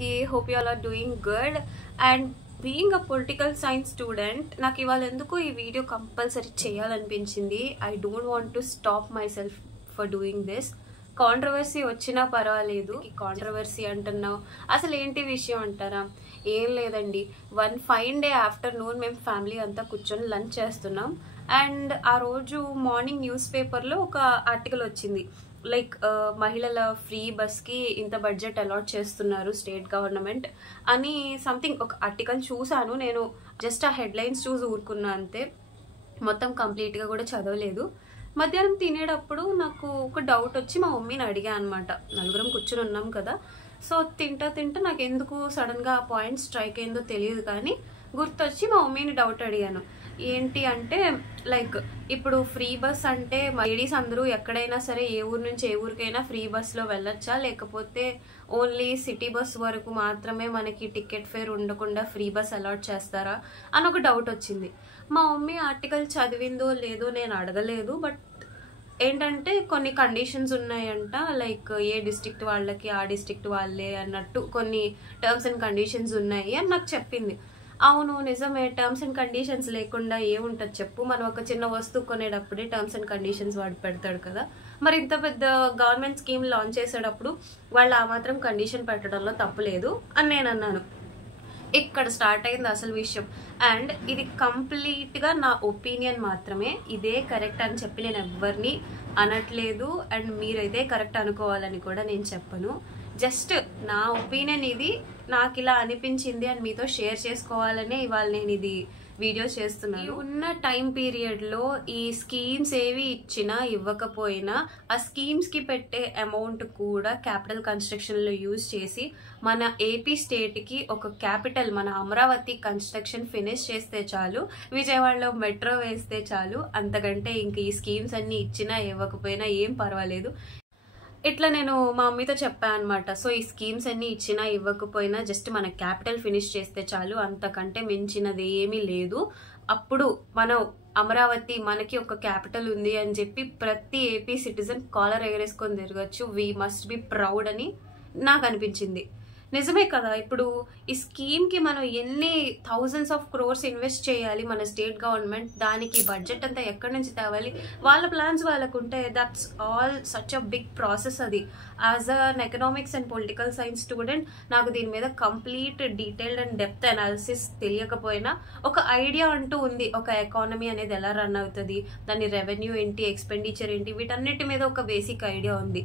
అందరికీ. Hope you all are doing good. And being a political science student నాకు ఇవాళ ఎందుకు ఈ వీడియో కంపల్సరీ చేయాలనిపించింది. I don't want to stop myself for doing this. Controversy వచ్చినా పర్వాలేదు. ఈ కాంట్రవర్సీ అంటున్నావు, అసలు ఏంటి విషయం అంటారా? ఏం లేదండి, వన్ ఫైన్ డే ఆఫ్టర్నూన్ మేము ఫ్యామిలీ అంతా కూర్చొని లంచ్ చేస్తున్నాం. అండ్ ఆ రోజు మార్నింగ్ న్యూస్ పేపర్లో ఒక ఆర్టికల్ వచ్చింది, లైక్ మహిళల ఫ్రీ బస్కి ఇంత బడ్జెట్ అలాట్ చేస్తున్నారు స్టేట్ గవర్నమెంట్ అని సంథింగ్ ఒక ఆర్టికల్ చూసాను. నేను జస్ట్ ఆ హెడ్లైన్స్ చూసి ఊరుకున్నా అంతే, మొత్తం కంప్లీట్గా కూడా చదవలేదు. మధ్యాహ్నం తినేటప్పుడు నాకు ఒక డౌట్ వచ్చి మా మమ్మీని అడిగా అనమాట. నలుగురం కూర్చుని ఉన్నాం కదా, సో తింటా నాకు ఎందుకు సడన్గా ఆ పాయింట్ స్ట్రైక్ అయిందో తెలియదు, కానీ గుర్తొచ్చి మా మమ్మీని డౌట్ అడిగాను. ఏంటి అంటే, లైక్ ఇప్పుడు ఫ్రీ బస్ అంటే లేడీస్ అందరూ ఎక్కడైనా సరే ఏ ఊరు నుంచి ఏ ఊరికైనా ఫ్రీ బస్లో వెళ్ళొచ్చా, లేకపోతే ఓన్లీ సిటీ బస్ వరకు మాత్రమే మనకి టికెట్ ఫేర్ ఉండకుండా ఫ్రీ బస్ అలాట్ చేస్తారా అని ఒక డౌట్ వచ్చింది. మా మమ్మీ ఆర్టికల్ చదివిందో లేదో నేను అడగలేదు, బట్ ఏంటంటే కొన్ని కండిషన్స్ ఉన్నాయంట, లైక్ ఏ డిస్ట్రిక్ట్ వాళ్ళకి ఆ డిస్ట్రిక్ట్ వాళ్ళే అన్నట్టు కొన్ని టర్మ్స్ అండ్ కండిషన్స్ ఉన్నాయి అని నాకు చెప్పింది. అవును నిజమే, టర్మ్స్ అండ్ కండిషన్స్ లేకుండా ఏముంటుంది చెప్పు, మనం ఒక చిన్న వస్తువు కొనేటప్పుడే టర్మ్స్ అండ్ కండిషన్స్ వాడు పెడతాడు కదా, మరి ఇంత పెద్ద గవర్నమెంట్ స్కీమ్ లాంచ్ చేసేటప్పుడు వాళ్ళు ఆ మాత్రం కండిషన్ పెట్టడంలో తప్పు లేదు అని నేను అన్నాను. ఇక్కడ స్టార్ట్ అయింది అసలు విషయం. అండ్ ఇది కంప్లీట్గా నా ఒపీనియన్ మాత్రమే, ఇదే కరెక్ట్ అని చెప్పి నేను ఎవరిని అనట్లేదు, అండ్ మీరు ఇదే కరెక్ట్ అనుకోవాలని కూడా నేను చెప్పను. జస్ట్ నా ఒపీనియన్ ఇది, నాకు ఇలా అనిపించింది అని మీతో షేర్ చేసుకోవాలనే ఇవాళ నేను ఇది వీడియో చేస్తున్నాను. ఉన్న టైం పీరియడ్లో ఈ స్కీమ్స్ ఏవి ఇచ్చినా ఇవ్వకపోయినా ఆ స్కీమ్స్కి పెట్టే అమౌంట్ కూడా క్యాపిటల్ కన్స్ట్రక్షన్లో యూజ్ చేసి మన ఏపీ స్టేట్కి ఒక క్యాపిటల్, మన అమరావతి కన్స్ట్రక్షన్ ఫినిష్ చేస్తే చాలు, విజయవాడలో మెట్రో వేస్తే చాలు, అంతకంటే ఇంక ఈ స్కీమ్స్ అన్ని ఇచ్చినా ఇవ్వకపోయినా ఏం పర్వాలేదు. ఇట్లా నేను మా మమ్మీతో చెప్పాను అనమాట. సో ఈ స్కీమ్స్ అన్ని ఇచ్చినా ఇవ్వకపోయినా జస్ట్ మన క్యాపిటల్ ఫినిష్ చేస్తే చాలు, అంతకంటే మించినది ఏమీ లేదు. అప్పుడు మనం అమరావతి మనకి ఒక క్యాపిటల్ ఉంది అని చెప్పి ప్రతి ఏపీ సిటిజన్ కాలర్ ఎగరేసుకొని తిరగచ్చు. వీ మస్ట్ బి ప్రౌడ్ అని నాకు అనిపించింది. నిజమే కదా, ఇప్పుడు ఈ స్కీమ్కి మనం ఎన్ని థౌజండ్స్ ఆఫ్ క్రోర్స్ ఇన్వెస్ట్ చేయాలి మన స్టేట్ గవర్నమెంట్, దానికి బడ్జెట్ అంతా ఎక్కడి నుంచి తేవాలి, వాళ్ళ ప్లాన్స్ వాళ్ళకు ఉంటాయి. That's all such a big process. అది as an economics and political science student నాకు దీని మీద complete detailed and depth analysis తెలియకపోయినా ఒక ఐడియా అంటూ ఉంది, ఒక ఎకానమీ అనేది ఎలా రన్ అవుతుంది, దాని రెవెన్యూ ఏంటి, ఎక్స్పెండిచర్ ఏంటి, వీటన్నిటి మీద ఒక బేసిక్ ఐడియా ఉంది.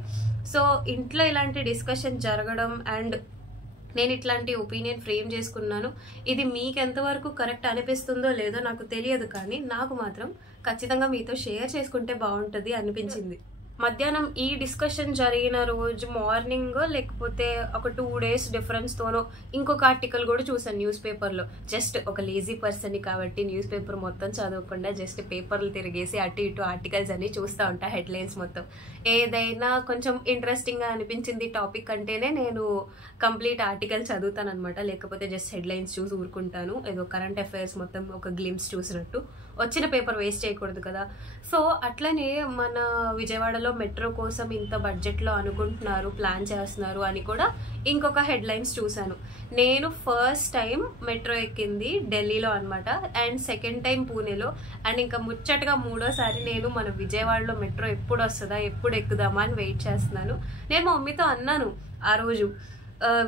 సో ఇంట్లో ఇలాంటి డిస్కషన్ జరగడం అండ్ నేను ఇట్లాంటి ఒపీనియన్ ఫ్రేమ్ చేసుకున్నాను. ఇది మీకు ఎంతవరకు కరెక్ట్ అనిపిస్తుందో లేదో నాకు తెలియదు, కానీ నాకు మాత్రం ఖచ్చితంగా మీతో షేర్ చేసుకుంటే బాగుంటుంది అనిపించింది. మధ్యాహ్నం ఈ డిస్కషన్ జరిగిన రోజు మార్నింగ్ లేకపోతే ఒక 2 days డిఫరెన్స్తోనో ఇంకొక ఆర్టికల్ కూడా చూసాను న్యూస్ పేపర్లో. జస్ట్ ఒక లేజీ పర్సన్ కాబట్టి న్యూస్ పేపర్ మొత్తం చదవకుండా జస్ట్ పేపర్లు తిరిగేసి అటు ఇటు ఆర్టికల్స్ అన్ని చూస్తూ ఉంటా, హెడ్లైన్స్ మొత్తం. ఏదైనా కొంచెం ఇంట్రెస్టింగ్గా అనిపించింది టాపిక్ అంటేనే నేను కంప్లీట్ ఆర్టికల్ చదువుతాను అనమాట, లేకపోతే జస్ట్ హెడ్లైన్స్ చూసి ఊరుకుంటాను. ఏదో కరెంట్ అఫైర్స్ మొత్తం ఒక గ్లిమ్స్ చూసినట్టు. వచ్చిన పేపర్ వేస్ట్ చేయకూడదు కదా. సో అట్లనే మన విజయవాడలో మెట్రో కోసం ఇంత బడ్జెట్లో అనుకుంటున్నారు, ప్లాన్ చేస్తున్నారు అని కూడా ఇంకొక హెడ్లైన్స్ చూశాను. నేను ఫస్ట్ టైం మెట్రో ఎక్కింది ఢిల్లీలో అనమాట, అండ్ సెకండ్ టైం పూణేలో, అండ్ ఇంకా ముచ్చటగా 3వసారి నేను మన విజయవాడలో మెట్రో ఎప్పుడు వస్తుందా, ఎప్పుడు ఎక్కుదామా అని వెయిట్ చేస్తున్నాను. నేను మా మమ్మీతో అన్నాను ఆ రోజు,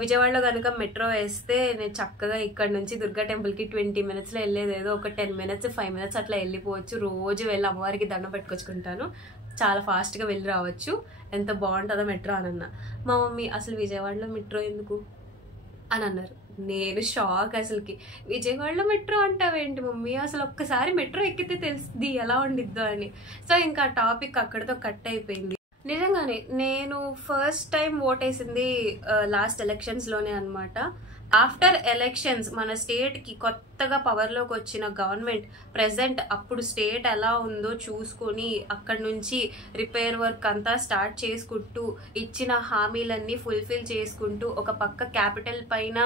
విజయవాడలో కనుక మెట్రో వేస్తే నేను చక్కగా ఇక్కడ నుంచి దుర్గా టెంపుల్కి 20 minutesలో వెళ్ళేది ఏదో ఒక 10 minutes 5 minutes అట్లా వెళ్ళిపోవచ్చు, రోజు వెళ్ళి అమ్మవారికి దండం పెట్టుకొచ్చుకుంటాను, చాలా ఫాస్ట్గా వెళ్ళి రావచ్చు, ఎంత బాగుంటుందో మెట్రో అని అన్నా. మా మమ్మీ అసలు విజయవాడలో మెట్రో ఎందుకు అని అన్నారు. నేను షాక్ అసలుకి, విజయవాడలో మెట్రో అంటావేంటి మమ్మీ, అసలు ఒక్కసారి మెట్రో ఎక్కితే తెలుస్తుంది ఎలా ఉండిద్దో అని. సో ఇంకా టాపిక్ అక్కడితో కట్ అయిపోయింది. నిజంగానే నేను ఫస్ట్ టైం ఓట్ వేసింది లాస్ట్ ఎలక్షన్స్లోనే అనమాట. ఆఫ్టర్ ఎలక్షన్స్ మన స్టేట్కి కొత్తగా పవర్లోకి వచ్చిన గవర్నమెంట్ ప్రెసెంట్ అప్పుడు స్టేట్ ఎలా ఉందో చూసుకొని అక్కడ నుంచి రిపేర్ వర్క్ అంతా స్టార్ట్ చేసుకుంటూ ఇచ్చిన హామీలన్నీ ఫుల్ఫిల్ చేసుకుంటూ ఒక పక్క క్యాపిటల్ పైన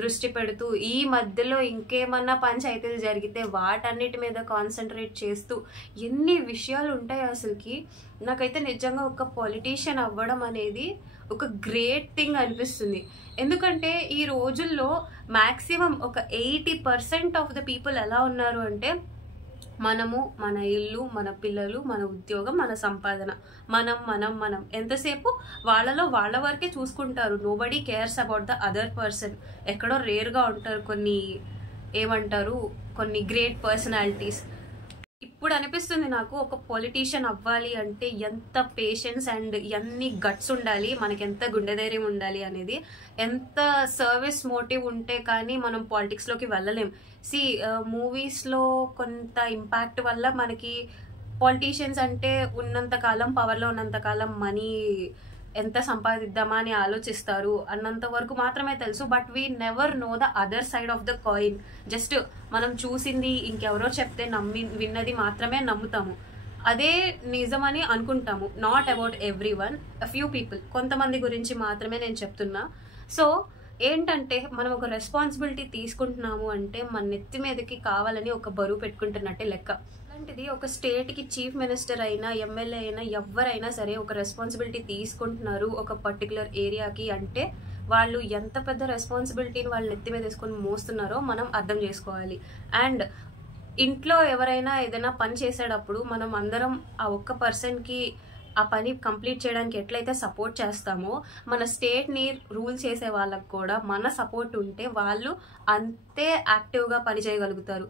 దృష్టి పెడుతూ ఈ మధ్యలో ఇంకేమన్నా పంచాయతీలు జరిగితే వాటన్నిటి మీద కాన్సన్ట్రేట్ చేస్తూ ఎన్ని విషయాలు ఉంటాయి అసలుకి. నాకైతే నిజంగా ఒక పొలిటీషియన్ అవ్వడం అనేది ఒక గ్రేట్ థింగ్ అనిపిస్తుంది. ఎందుకంటే ఈ రోజుల్లో మ్యాక్సిమం ఒక 80% ఆఫ్ ద పీపుల్ ఎలా ఉన్నారు అంటే, మనము, మన ఇల్లు, మన పిల్లలు, మన ఉద్యోగం, మన సంపాదన, మనం మనం మనం ఎంతసేపు వాళ్ళలో వాళ్ళ వరకే చూసుకుంటారు. Nobody cares about the other person. ఎక్కడో రేర్గా ఉంటారు కొన్ని గ్రేట్ పర్సనాలిటీస్. ఇప్పుడు అనిపిస్తుంది నాకు, ఒక పొలిటీషియన్ అవ్వాలి అంటే ఎంత పేషెన్స్ అండ్ ఎన్ని గట్స్ ఉండాలి, మనకి ఎంత గుండె ధైర్యం ఉండాలి అనేది, ఎంత సర్వీస్ మోటివ్ ఉంటే కానీ మనం పాలిటిక్స్లోకి వెళ్ళలేం. మూవీస్లో కొంత ఇంపాక్ట్ వల్ల మనకి పొలిటీషియన్స్ అంటే ఉన్నంతకాలం, పవర్లో ఉన్నంతకాలం మనీ ఎంత సంపాదిద్దామా అని ఆలోచిస్తారు అన్నంత వరకు మాత్రమే తెలుసు. But we never know the other side of the coin. Just మనం చూసింది, ఇంకెవరో చెప్తే విన్నది మాత్రమే నమ్ముతాము, అదే నిజమని అనుకుంటాము. Not about every one, few people, కొంతమంది గురించి మాత్రమే నేను చెప్తున్నా. సో ఏంటంటే, మనం ఒక రెస్పాన్సిబిలిటీ తీసుకుంటున్నాము అంటే మన నెత్తి మీదకి కావాలని ఒక బరువు పెట్టుకుంటున్నట్టే లెక్క. అలాంటిది ఒక స్టేట్కి చీఫ్ మినిస్టర్ అయినా, ఎమ్మెల్యే అయినా, ఎవరైనా సరే ఒక రెస్పాన్సిబిలిటీ తీసుకుంటున్నారు ఒక పర్టికులర్ ఏరియాకి అంటే, వాళ్ళు ఎంత పెద్ద రెస్పాన్సిబిలిటీని వాళ్ళు నెత్తి మీద తీసుకొని మోస్తున్నారో మనం అర్థం చేసుకోవాలి. అండ్ ఇంట్లో ఎవరైనా ఏదైనా పని చేసేటప్పుడు మనం అందరం ఆ ఒక్క పర్సన్కి ఆ పని కంప్లీట్ చేయడానికి ఎట్లయితే సపోర్ట్ చేస్తామో, మన స్టేట్ని రూల్ చేసే వాళ్ళకు కూడా మన సపోర్ట్ ఉంటే వాళ్ళు అంతే యాక్టివ్గా పని చేయగలుగుతారు.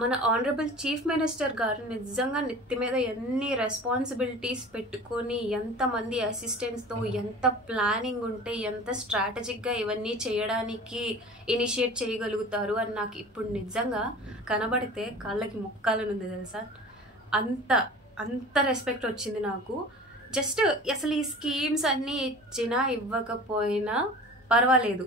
మన ఆనరబుల్ చీఫ్ మినిస్టర్ గారు నిజంగా నెత్తి మీద ఎన్ని రెస్పాన్సిబిలిటీస్ పెట్టుకొని, ఎంతమంది అసిస్టెంట్స్తో, ఎంత ప్లానింగ్ ఉంటే, ఎంత స్ట్రాటజిక్గా ఇవన్నీ చేయడానికి ఇనిషియేట్ చేయగలుగుతారు అని నాకు ఇప్పుడు నిజంగా కనబడితే కాళ్ళకి మొక్కాలనుంది తెలుసా. అంత రెస్పెక్ట్ వచ్చింది నాకు. జస్ట్ అసలు ఈ స్కీమ్స్ అన్నీ ఇచ్చినా ఇవ్వకపోయినా పర్వాలేదు,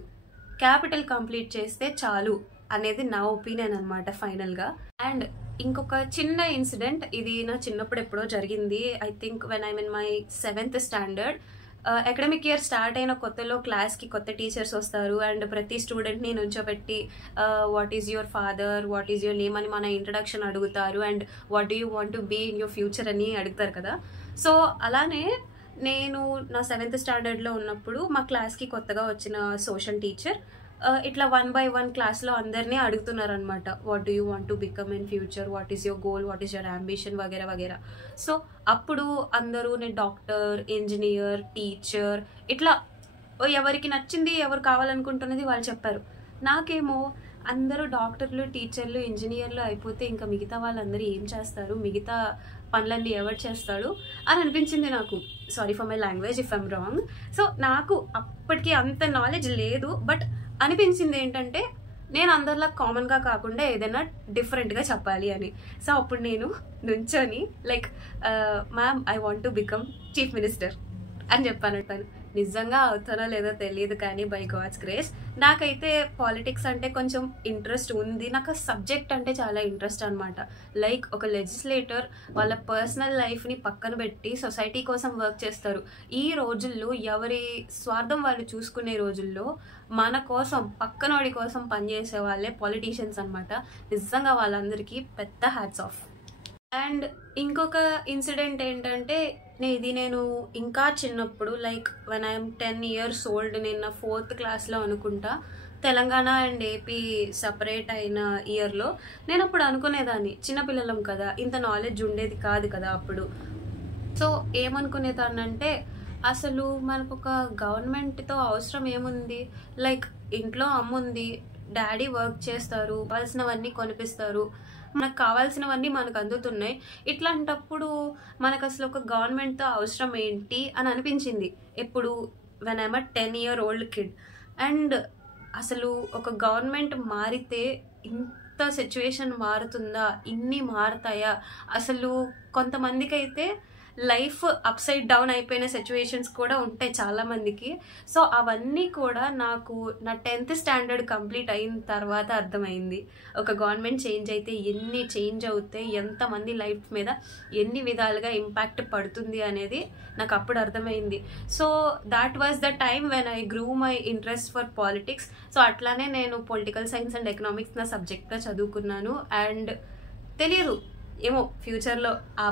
క్యాపిటల్ కంప్లీట్ చేస్తే చాలు అనేది నా ఒపీనియన్ అనమాట ఫైనల్గా. అండ్ ఇంకొక చిన్న ఇన్సిడెంట్, ఇది నా చిన్నప్పుడు ఎప్పుడో జరిగింది. I think when I'm in my 7th standard. Academic year start అయిన కొత్తలో క్లాస్కి కొత్త టీచర్స్ వస్తారు అండ్ ప్రతి స్టూడెంట్ని నుంచోబెట్టి what is your father, what is your name అని మన ఇంట్రడక్షన్ అడుగుతారు. And what do you want to be in your future అని అడుగుతారు కదా. సో అలానే నేను నా 7th స్టాండర్డ్లో ఉన్నప్పుడు మా క్లాస్కి కొత్తగా వచ్చిన సోషల్ టీచర్ ఇట్లా 1 by 1 క్లాస్లో అందరినీ అడుగుతున్నారు అనమాట. What do you want to become in future, what is your goal, what is your ambition వగేరా వగేరా. సో అప్పుడు అందరూ నేను డాక్టర్, ఇంజనీర్, టీచర్ ఇట్లా ఎవరికి నచ్చింది, ఎవరు కావాలనుకుంటున్నది వాళ్ళు చెప్పారు. నాకేమో అందరూ డాక్టర్లు, టీచర్లు, ఇంజనీర్లు అయిపోతే ఇంకా మిగతా వాళ్ళందరూ ఏం చేస్తారు, మిగతా పనులన్నీ ఎవరు చేస్తాడు అని అనిపించింది నాకు. Sorry for my language if I'm wrong. So నాకు అప్పటికి అంత నాలెడ్జ్ లేదు, బట్ అనిపించింది ఏంటంటే నేను అందరిలా కామన్గా కాకుండా ఏదైనా డిఫరెంట్గా చెప్పాలి అని. సో అప్పుడు నేను నుంచొని like ma'am I want to become chief minister అని చెప్పాను. నిజంగా అవుతానో లేదో తెలియదు కానీ బై గాడ్స్ గ్రేస్ నాకైతే పాలిటిక్స్ అంటే కొంచెం ఇంట్రెస్ట్ ఉంది. నాకు ఆ సబ్జెక్ట్ అంటే చాలా ఇంట్రెస్ట్ అనమాట. లైక్ ఒక లెజిస్లేటర్ వాళ్ళ పర్సనల్ లైఫ్ని పక్కన పెట్టి సొసైటీ కోసం వర్క్ చేస్తారు. ఈ రోజుల్లో ఎవరి స్వార్థం వాళ్ళు చూసుకునే రోజుల్లో మన కోసం, పక్కనోడి కోసం పనిచేసే వాళ్ళే పొలిటీషియన్స్ అనమాట. నిజంగా వాళ్ళందరికీ పెద్ద హ్యాట్స్ ఆఫ్. అండ్ ఇంకొక ఇన్సిడెంట్ ఏంటంటే, నేను ఇంకా చిన్నప్పుడు like when I'm 10 years old, నేను నా 4th క్లాస్లో అనుకుంటా, తెలంగాణ అండ్ ఏపీ సపరేట్ అయిన ఇయర్లో నేను అప్పుడు అనుకునేదాన్ని, చిన్నపిల్లలం కదా, ఇంత నాలెడ్జ్ ఉండేది కాదు కదా అప్పుడు. సో ఏమనుకునేదాన్నంటే, అసలు మనకు ఒక గవర్నమెంట్తో అవసరం ఏముంది, లైక్ ఇంట్లో అమ్ముంది, డాడీ వర్క్ చేస్తారు, కావాల్సినవన్నీ కొనిపిస్తారు, మనకు కావాల్సినవన్నీ మనకు అందుతున్నాయి. ఇట్లాంటప్పుడు మనకు అసలు ఒక గవర్నమెంట్తో అవసరం ఏంటి అని అనిపించింది ఎప్పుడు when I'm 10 year old kid. And అసలు ఒక గవర్నమెంట్ మారితే ఇంత సిచ్యువేషన్ మారుతుందా, ఇన్ని మారుతాయా, అసలు కొంతమందికి అయితే లైఫ్ అప్సైడ్ డౌన్ అయిపోయిన సిచ్యువేషన్స్ కూడా ఉంటాయి చాలా మందికి. సో అవన్నీ కూడా నాకు నా 10th స్టాండర్డ్ కంప్లీట్ అయిన తర్వాత అర్థమైంది. ఒక గవర్నమెంట్ చేంజ్ అయితే ఎన్ని చేంజ్ అవుతాయి, ఎంతమంది లైఫ్ మీద ఎన్ని విధాలుగా ఇంపాక్ట్ పడుతుంది అనేది నాకు అప్పుడు అర్థమైంది. So that was the time when I grew my interest for politics. So అట్లానే నేను పొలిటికల్ సైన్స్ అండ్ ఎకనామిక్స్ నా సబ్జెక్ట్గా చదువుకున్నాను. అండ్ తెలియదు ఏమో ఫ్యూచర్లో ఆ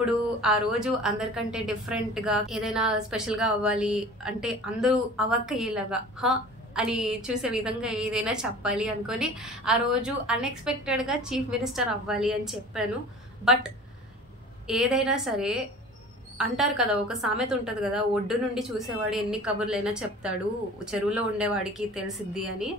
అప్పుడు ఆ రోజు అందరికంటే డిఫరెంట్గా ఏదైనా స్పెషల్గా అవ్వాలి అంటే అందరూ అవ్వక్కయ్యేలాగా అని చూసే విధంగా ఏదైనా చెప్పాలి అనుకొని ఆ రోజు అన్ఎక్స్పెక్టెడ్గా చీఫ్ మినిస్టర్ అవ్వాలి అని చెప్పాను. బట్ ఏదైనా సరే అంటారు కదా, ఒక సామెత ఉంటుంది కదా, ఒడ్డు నుండి చూసేవాడు ఎన్ని కబుర్లైనా చెప్తాడు, చెరువులో ఉండేవాడికి తెలిసిద్ది అని.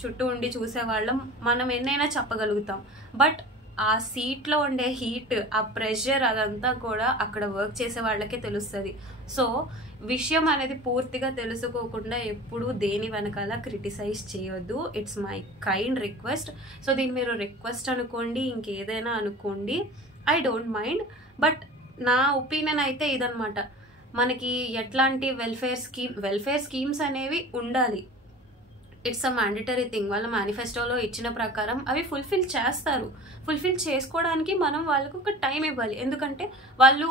చుట్టూ ఉండి చూసేవాళ్ళం మనం ఎన్నైనా చెప్పగలుగుతాం. బట్ ఆ సీట్లో ఉండే హీట్, ఆ ప్రెషర్, అదంతా కూడా అక్కడ వర్క్ చేసే వాళ్ళకే తెలుస్తుంది. సో విషయం అనేది పూర్తిగా తెలుసుకోకుండా ఎప్పుడు దేని వెనకాల క్రిటిసైజ్ చేయొద్దు. It's my kind request. So దీన్ని మీరు రిక్వెస్ట్ అనుకోండి, ఇంకేదైనా అనుకోండి, ఐ డోంట్ మైండ్. బట్ నా ఒపీనియన్ అయితే ఇదనమాట. మనకి ఎట్లాంటి వెల్ఫేర్ స్కీమ్స్ అనేవి ఉండాలి. It's a mandatory thing. వాళ్ళ మేనిఫెస్టోలో ఇచ్చిన ప్రకారం అవి ఫుల్ఫిల్ చేస్తారు. ఫుల్ఫిల్ చేసుకోవడానికి మనం వాళ్ళకు ఒక టైం ఇవ్వాలి. ఎందుకంటే వాళ్ళు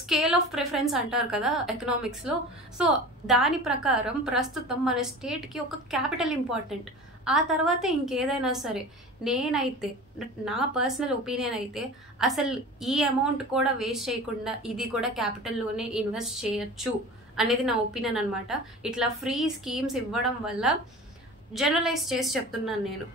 స్కేల్ ఆఫ్ ప్రిఫరెన్స్ అంటారు కదా ఎకనామిక్స్లో. సో దాని ప్రకారం ప్రస్తుతం మన స్టేట్కి ఒక క్యాపిటల్ ఇంపార్టెంట్. ఆ తర్వాత ఇంకేదైనా సరే, నేనైతే నా పర్సనల్ ఒపీనియన్ అయితే అసలు ఈ అమౌంట్ కూడా వేస్ట్ చేయకుండా ఇది కూడా క్యాపిటల్లోనే ఇన్వెస్ట్ చేయొచ్చు అనేది నా ఒపీనియన్ అనమాట. ఇట్లా ఫ్రీ స్కీమ్స్ ఇవ్వడం వల్ల జనరలైజ్ చేసి చెప్తున్నాను నేను.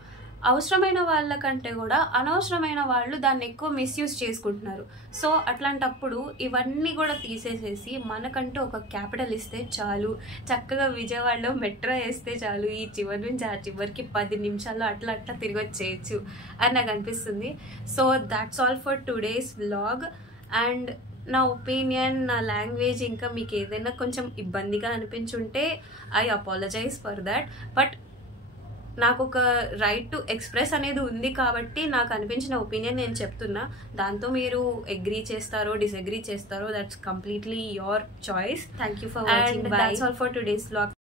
అవసరమైన వాళ్ళకంటే కూడా అనవసరమైన వాళ్ళు దాన్ని ఎక్కువ మిస్యూజ్ చేసుకుంటున్నారు. సో అట్లాంటప్పుడు ఇవన్నీ కూడా తీసేసేసి మనకంటూ ఒక క్యాపిటల్ ఇస్తే చాలు, చక్కగా విజయవాడలో మెట్రో వేస్తే చాలు, ఈ చివరి నుంచి ఆ చివరికి 10 నిమిషాల్లో అట్లా తిరిగి వచ్చేయచ్చు అని నాకు అనిపిస్తుంది. So that's all for today's vlog. And నా ఒపీనియన్, నా లాంగ్వేజ్ ఇంకా మీకు ఏదైనా కొంచెం ఇబ్బందిగా అనిపించుంటే I apologise for that. But నాకు ఒక రైట్ టు ఎక్స్ప్రెస్ అనేది ఉంది కాబట్టి నాకు అనిపించిన ఒపీనియన్ నేను చెప్తున్నా. దాంతో మీరు అగ్రీ చేస్తారో డిసగ్రీ చేస్తారో that's completely your choice. Thank you for watching. That's all for today's vlog.